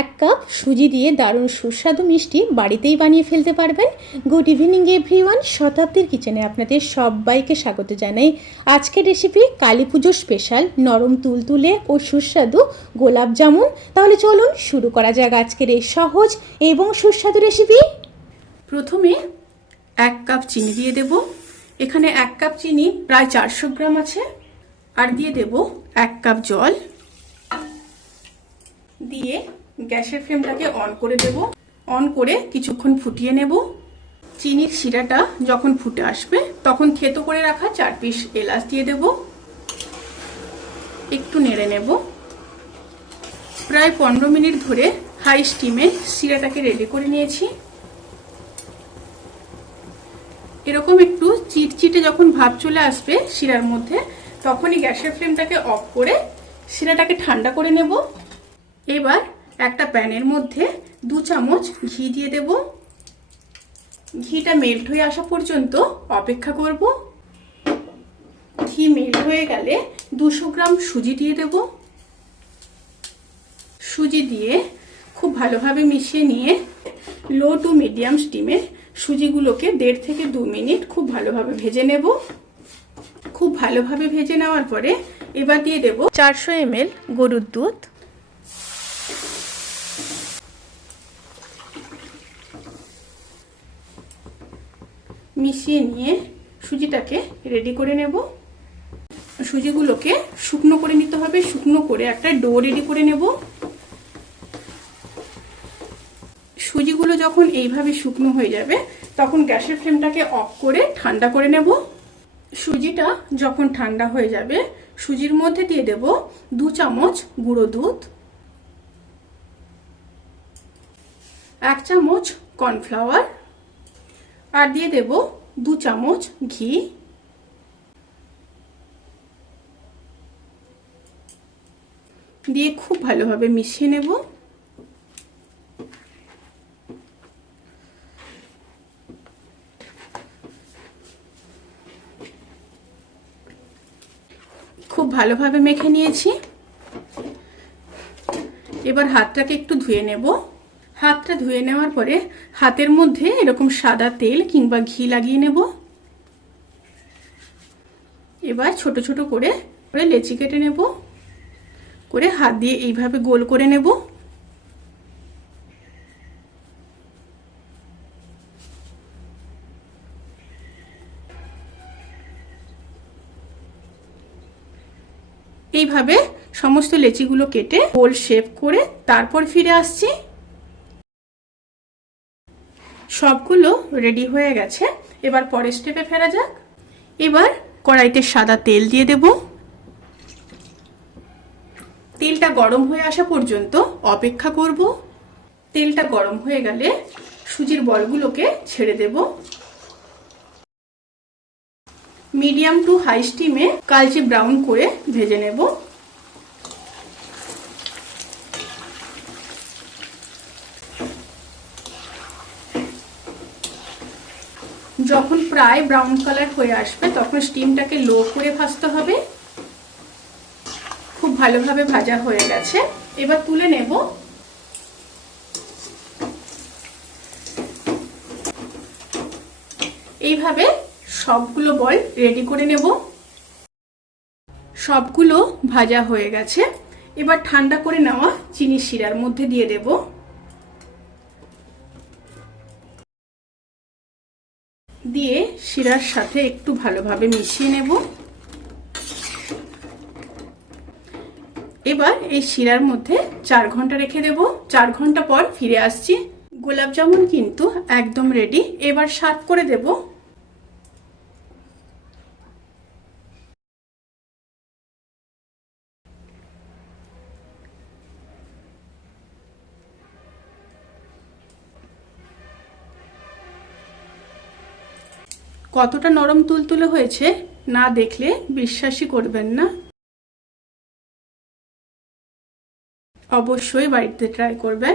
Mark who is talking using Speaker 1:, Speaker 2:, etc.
Speaker 1: এক কাপ সুজি দিয়ে দারুণ সুস্বাদু মিষ্টি বাড়িতেই বানিয়ে ফেলতে পারবেন। গুড ইভিনিং এভরিওয়ান শতাব্দীর কিচেনে আপনাদের সবাইকে স্বাগত জানাই। আজকের রেসিপি কালী পুজোর স্পেশাল নরম তুলতুলে ও সুস্বাদু গোলাপ জামুন। তাহলে চলুন শুরু করা যাক আজকের এই সহজ এবং সুস্বাদু রেসিপি
Speaker 2: প্রথমে এক কাপ চিনি দিয়ে দেব। এখানে এক কাপ চিনি প্রায় চারশো গ্রাম আছে। আর দিয়ে দেব এক কাপ জল। দিয়ে গ্যাসের ফ্লেমটাকে অন করে দেব অন করে কিছুক্ষণ ফুটিয়ে নেব। চিনির শিরাটা যখন ফুটে আসবে, তখন থেতো করে রাখা চার পিস এলাচ দিয়ে দেব। একটু নেড়ে নেব। প্রায় পনেরো মিনিট ধরে হাই স্টিমে শিরাটাকে রেডি করে নিয়েছি। এরকম একটু চিটচিটে যখন ভাব চলে আসবে শিরার মধ্যে, তখনই গ্যাসের ফ্লেমটাকে অফ করে শিরাটাকে ঠান্ডা করে নেব। এবার একটা প্যানের মধ্যে দু চামচ ঘি দিয়ে দেব। ঘিটা মেল্ট হয়ে আসা পর্যন্ত অপেক্ষা করব। ঘি মেল্ট হয়ে গেলে দুশো গ্রাম সুজি দিয়ে দেব। সুজি দিয়ে খুব ভালোভাবে মিশিয়ে নিয়ে লো টু মিডিয়াম স্টিমে সুজিগুলোকে দেড় থেকে দু মিনিট খুব ভালোভাবে ভেজে নেব। খুব ভালোভাবে ভেজে নেওয়ার পরে এবার দিয়ে দেব চারশো এম এল গরুর দুধ। মিশিয়ে নিয়ে সুজিটাকে রেডি করে নেব। সুজিগুলোকে শুকনো করে নিতে হবে। শুকনো করে একটা ডো রেডি করে নেব। সুজিগুলো যখন এইভাবে শুকনো হয়ে যাবে, তখন গ্যাসের ফ্লেমটাকে অফ করে ঠান্ডা করে নেব। সুজিটা যখন ঠান্ডা হয়ে যাবে, সুজির মধ্যে দিয়ে দেব দু চামচ গুঁড়ো দুধ, এক চামচ কর্নফ্লাওয়ার আর দিয়ে দেব দু চামচ ঘি। দিয়ে খুব ভালোভাবে মিশিয়ে নেব। খুব ভালোভাবে মেখে নিয়েছি। এবার হাতটাকে একটু ধুয়ে নেব। হাতটা ধুয়ে নেওয়ার পরে হাতের মধ্যে এরকম সাদা তেল কিংবা ঘি লাগিয়ে নেব। এবার ছোট ছোট করে করে লেচি কেটে নেব। করে হাত দিয়ে এইভাবে গোল করে নেব। এইভাবে সমস্ত লেচিগুলো কেটে গোল শেপ করে তারপর ফিরে আসছি। সবগুলো রেডি হয়ে গেছে। এবার পরের স্টেপে ফেরা যাক। এবার কড়াইতে সাদা তেল দিয়ে দেব। তেলটা গরম হয়ে আসা পর্যন্ত অপেক্ষা করব। তেলটা গরম হয়ে গেলে সুজির বলগুলোকে ছেড়ে দেব। মিডিয়াম টু হাই স্টিমে কালচে ব্রাউন করে ভেজে নেব। যখন প্রায় ব্রাউন কালার হয়ে আসবে, তখন স্টিমটাকে লো করে ভাজতে হবে। খুব ভালোভাবে ভাজা হয়ে গেছে। এবার তুলে নেব। এইভাবে সবগুলো বল রেডি করে নেব। সবগুলো ভাজা হয়ে গেছে। এবার ঠান্ডা করে নেওয়া চিনি শিরার মধ্যে দিয়ে দেব। দিয়ে শিরার সাথে একটু ভালোভাবে মিশিয়ে নেব। এবার এই শিরার মধ্যে চার ঘণ্টা রেখে দেব। চার ঘণ্টা পর ফিরে আসছি। গোলাপ জামুন কিন্তু একদম রেডি এবার সার্ভ করে দেবো। কতটা নরম তুলতুলে হয়েছে না দেখলে বিশ্বাসই করবেন না। অবশ্যই বাড়িতে ট্রাই করবেন।